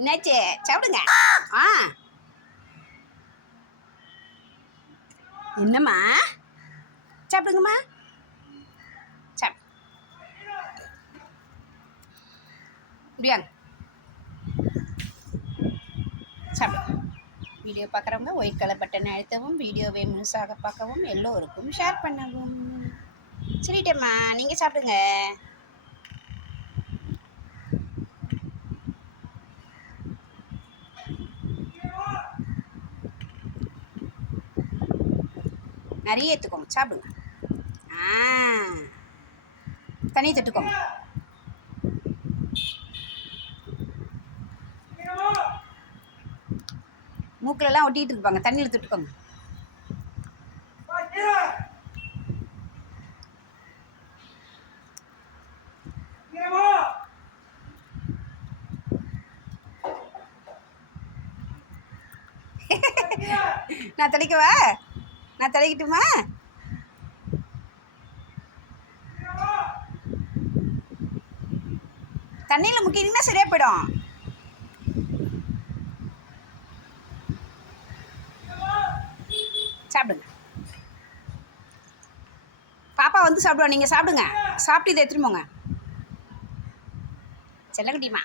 என்னாச்சு சாப்பிடுங்க. ஆ. என்னம்மா? சாப்பிடுங்கம்மா. சாப். சாப்பிடு வீடியோ பார்க்குறவங்க ஒயிட் கலர் பட்டனை அழுத்தவும் வீடியோவை முழுசாக பார்க்கவும் எல்லோருக்கும் ஷேர் பண்ணவும். சொல்லிட்டேம்மா நீங்கள் சாப்பிடுங்க. நிறைய எடுத்துக்கோங்க சாப்பிடுங்க. ஆ. தண்ணி தொட்டுக்கோங்க. மூக்கிலலாம் ஒட்டிகிட்டு இருப்பாங்க. தண்ணியில் தொட்டுக்கோங்க. நான் தெளிக்கவா நான் தலைக்கிட்டுமா தண்ணியில் முக்கினீங்கன்னா சரியா போயிடும். சாப்பிடுங்க. பாப்பா வந்து சாப்பிடுவா. நீங்கள் சாப்பிடுங்க. சாப்பிட்டு இதை எடுத்துட்டு போங்க. செல்லக்குட்டிமா